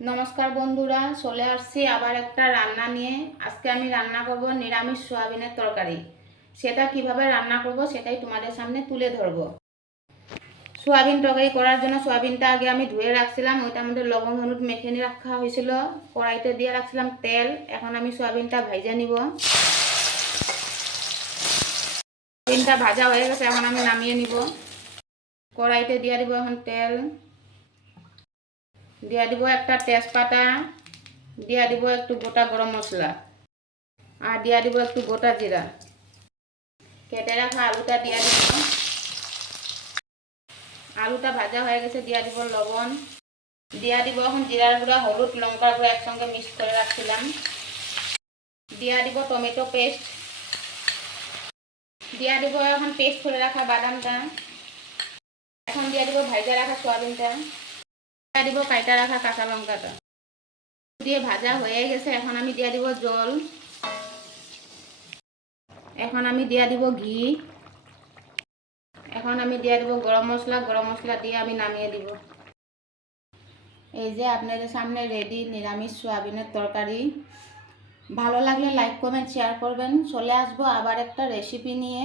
নমস্কার বন্ধুরা, চলে আসছি আবার একটা রান্না নিয়ে। আজকে আমি রান্না করব নিরামিষ সোয়াবিনের তরকারি। সেটা কিভাবে রান্না করব সেটাই তোমাদের সামনে তুলে ধরব। সোয়াবিন তরকারি করার জন্য সোয়াবিনটা আগে আমি ধুয়ে রাখছিলাম, ওইটার মধ্যে লবণ হলুদ মেখে নিয়ে রাখা হয়েছিল। কড়াইতে দিয়ে রাখছিলাম তেল। এখন আমি সোয়াবিনটা ভেজে নিব। সোয়াবিনটা ভাজা হয়ে গেছে, এখন আমি নামিয়ে নিব। কড়াইতে দিয়ে দিব এখন তেল, দিয়ে দিব একটা তেজপাতা, দিয়ে দিব একটু গোটা গরম মশলা, আর দিয়ে দিব একটু গোটা জিরা। কেটে রাখা আলুটা দিয়ে দিব। আলুটা ভাজা হয়ে গেছে, দিয়ে দিব লবণ, দিয়ে দিব এখন জিরার গুঁড়া, হলুদ, লঙ্কার গুঁড়া একসঙ্গে মিক্স করে রাখছিলাম। দিয়ে দিব টমেটো পেস্ট, দিয়ে দিব এখন পেস্ট করে রাখা বাদামটা। এখন দিয়ে দিব ভাজা রাখা সোয়াবিনটা, দিয়ে দিব কাটা রাখা কাঁচা লঙ্কাটা। দিয়ে ভাজা হয়ে গেছে, এখন আমি দিয়ে দিব জল। এখন আমি দিয়ে দিব ঘি। এখন আমি দিয়ে দিব গরম মশলা দিয়ে আমি নামিয়ে দিব। এই যে আপনাদের সামনে রেডি নিরামিষ সোয়াবিনের তরকারি। ভালো লাগলে লাইক কমেন্ট শেয়ার করবেন। চলে আসবো আবার একটা রেসিপি নিয়ে।